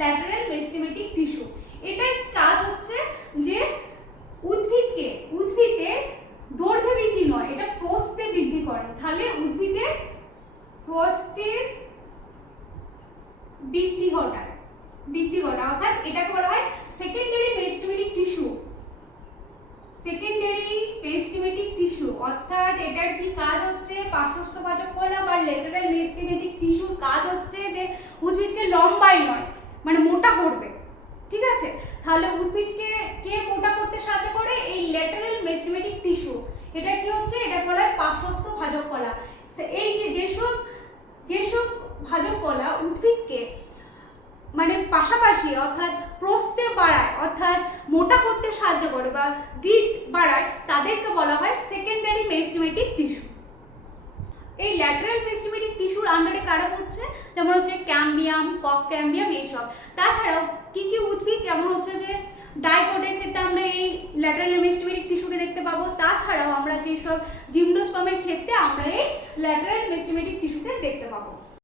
Lateral meristematic tissue. এটার কাজ হচ্ছে যে উদ্ভিদের দৈর্ঘ্য বৃদ্ধি নয়, এটা প্রস্থে বৃদ্ধি করে। তাহলে উদ্ভিদের প্রস্থের বৃদ্ধি ঘটায় অর্থাৎ এটাকে বলা হয় secondary meristematic tissue. Secondary meristematic tissue অর্থাৎ এটার কি কাজ হচ্ছে, পার্শ্বস্থ ভাজক কলা বা ল্যাটারাল মেরিস্টেমেটিক টিস্যুর কাজ হচ্ছে যে উদ্ভিদকে লম্বাই নয় মানে মোটা করবে। ঠিক আছে, তাহলে উদ্ভিদকে কে মোটা করতে সাহায্য করে? এই ল্যাটারাল মেরিস্টেমেটিক টিস্যু। এটা কি হচ্ছে, এটা বলা হয় পার্শ্বস্থ ভাজক কলা। এই যেসব ভাজক কলা উদ্ভিদকে মানে পাশাপাশি অর্থাৎ প্রস্থে বাড়ায় অর্থাৎ মোটা করতে সাহায্য করে বা বৃদ্ধি বাড়ায়, তাদেরকে বলা হয় সেকেন্ডারি মেরিস্টেমেটিক টিস্যু। এই ল্যাটারাল মেরিস্টেমেটিক টিস্যুর আন্ডারে কারা পড়ছে? যেমন হচ্ছে ক্যাম্বিয়াম, কক ক্যাম্বিয়াম এইসব। তাছাড়াও কি কি উদ্ভিদ, যেমন হচ্ছে যে ডাইকটের ক্ষেত্রে আমরা এই ল্যাটারাল মেরিস্টেমেটিক টিস্যুকে দেখতে পাবো। তাছাড়াও আমরা যেসব জিমনোস্পার্মের ক্ষেত্রে আমরা এই ল্যাটারাল মেরিস্টেমেটিক টিস্যুকে দেখতে পাবো।